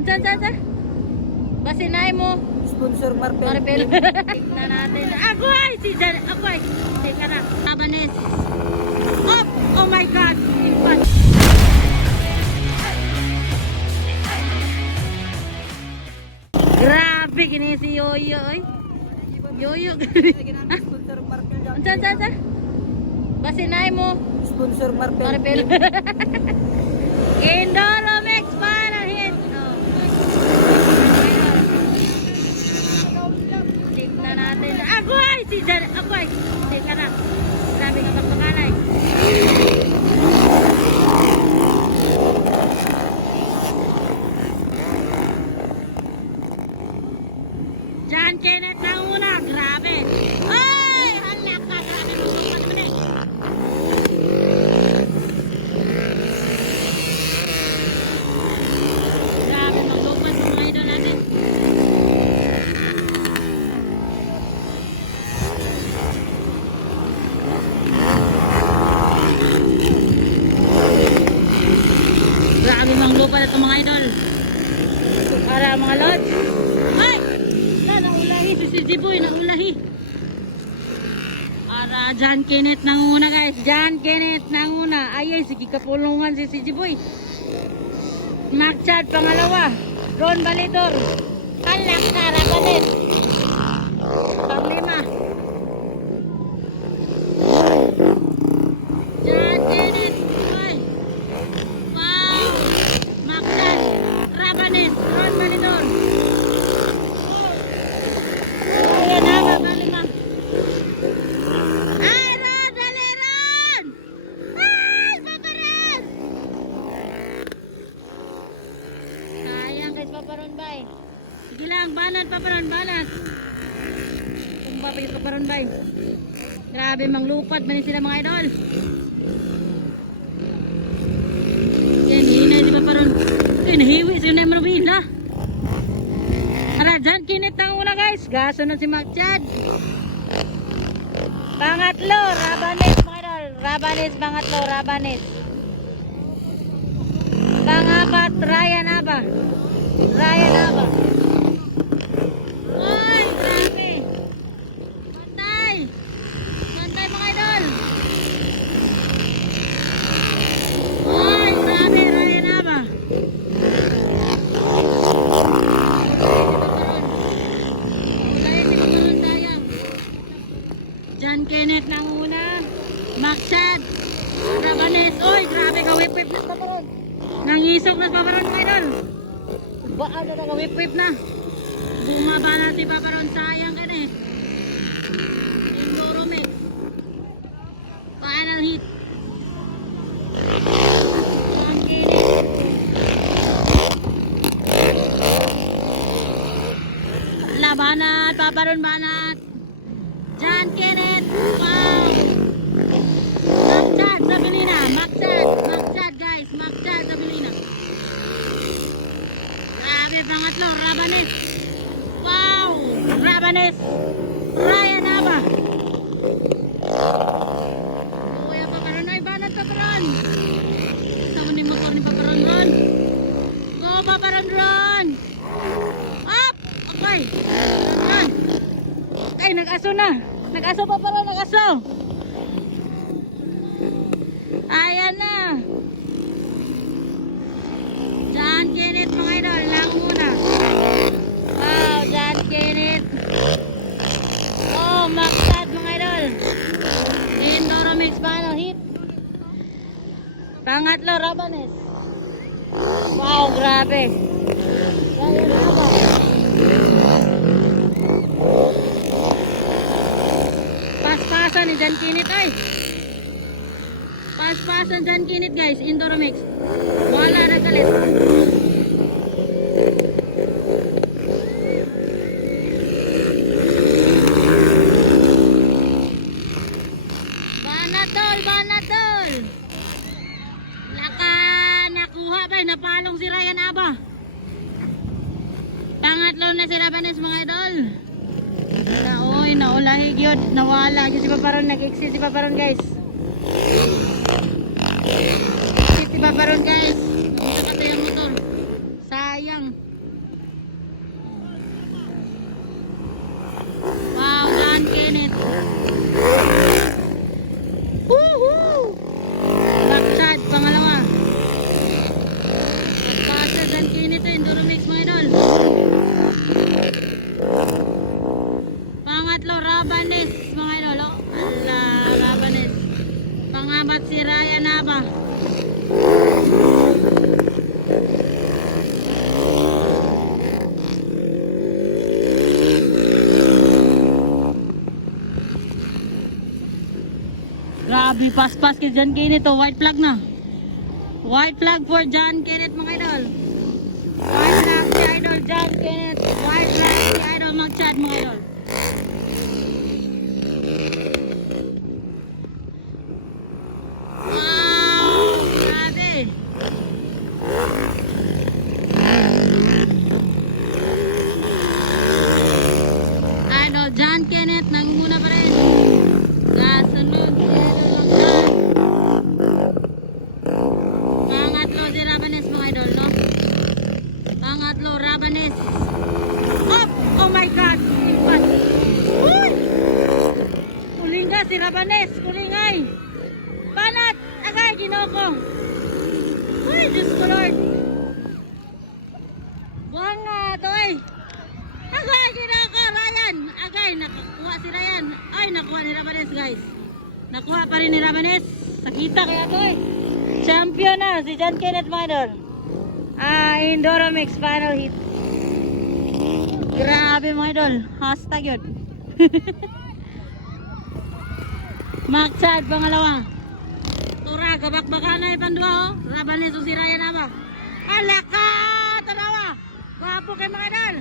Unsa? Basinay mo. Sponsor Marpel. Maribel. Tignan natin. Ako ay si Jan. Ako ay. Teka na. Tabanes. Oh my God. Iwan. Grabe gini si Yoyo oy. Yoyo. Sponsor Marpel. Unsa? Basinay mo. Sponsor Marpel. Maribel. Indolomex para hit. Tignan natin. Ako ay si Jan. Ako ay. Teka na. Grabe ka pagpakalay. John Kenneth na una. Grabe. Ay! Halak ka. Grabe mo. Grabe, maglupas sa mga idol natin. Grabe, maglupas ito mga idol. Para mga lods. Ay! Naulahi. Si Jiboy, naulahi. Para John Kenneth nang una guys. John Kenneth nang una. Ay, sige kapulungan si Jiboy. Makchad pangalawa. Ron Balidor. Kalak Karapalit. Panglima. John Kenneth. Ay. Wow. Makchad. Rabanes. Ron Balidor. Ayan na ba? Panglima. Ay, Ron! Dali, Ron! Ay, paparan! Sayang guys, paparon bay. Sige lang, banat paparon, banat. Tumba pa yung paparon bay. Grabe, manglupad man sila mga idol. Yan, hinay si paparon. Ay, nahiwi sila na yung marubila. Hala, John Kenneth ang una guys. Gaso na si Makchad. Pangatlo, Rabanes mga idol. Rabanes, pangatlo, Rabanes. Pangapat, Ryan Aba. Ryan Aba. Ay, grabe. Bantay. Bantay mga idol. Ay, grabe, Ryan Aba. Ulay si Pamaron sayang. John Kenneth nang una. Makchad. Rabanes. Oy, grabe ka whip na Pamaron. Nangisok na Paparon mga idol. Baan na naka-whip na. Bumaba na si Paparon. Sayang ka na eh. Indoromix. Final hit. John Kenneth. Labanat. Paparon banat. John Kenneth. Wow. Makchad sa Belina. Makchad guys. Makchad sa Belina. Grabe, pangatlo, Rabanes. Wow! Rabanes. Ryan Aba. Kuya Paparon. Ay, banat Paparon. Sama ni motor ni Paparon Ron. Go Paparon Ron. Up! Okay. Ron. Ay, nag-aso na. Nag-aso Paparon, nag-aso. Ayan na. John Kenneth mga idol, lang muna. Wow, John Kenneth. Oh, Makchad mga idol. Indoromix final hit. Pangatlo, Rabanes. Wow, grabe. Ryan Aba. Paspasan ni John Kenneth ay. Paspasan John Kenneth guys, Indoromix. Wala na galit. Banatol. Nakuha ba? Napalong si Ryan Aba. Pangatlo na si Rabanes mga idol. Oy, naulahig yun. Nawala. Si Paparon, nag-exit si Paparon guys. Exit si Paparon guys. Nakita yung motor. Sayang. Grabe, pas-pas kay John Kenneth. Oh, white flag na. White flag for John Kenneth, mga idol. White flag si Idol John Kenneth. White flag si Idol Magchad, mga idol. Wow! Grabe! Idol John Kenneth, nangunguna pa rin. Kasunod si Idol Magchad. Pangatlo si Rabanes, mga idol, no? Pangatlo, Rabanes. Up! Oh my God! Ipas! Uy! Kulinga si Rabanes. Kulingay! Banat! Agay, ginoko! Uy, Diyos ko Lord! Buwang nga ito eh! Agay, ginoko! Ryan! Agay, nakakuha si Ryan. Ay, nakuha ni Rabanes, guys. Nakuha pa rin ni Rabanes. Sakita kaya ito eh. Champion na si John Kenneth, mga idol. Indoro Mix final hit. Grabe, mga idol. Hashtag yun. Magchad, pangalawa. Tura, kabakbaka na yung pandua, oh. Rabanes o si Ryan na ba? Alaka! Tanawa! Gwapo kay mga idol.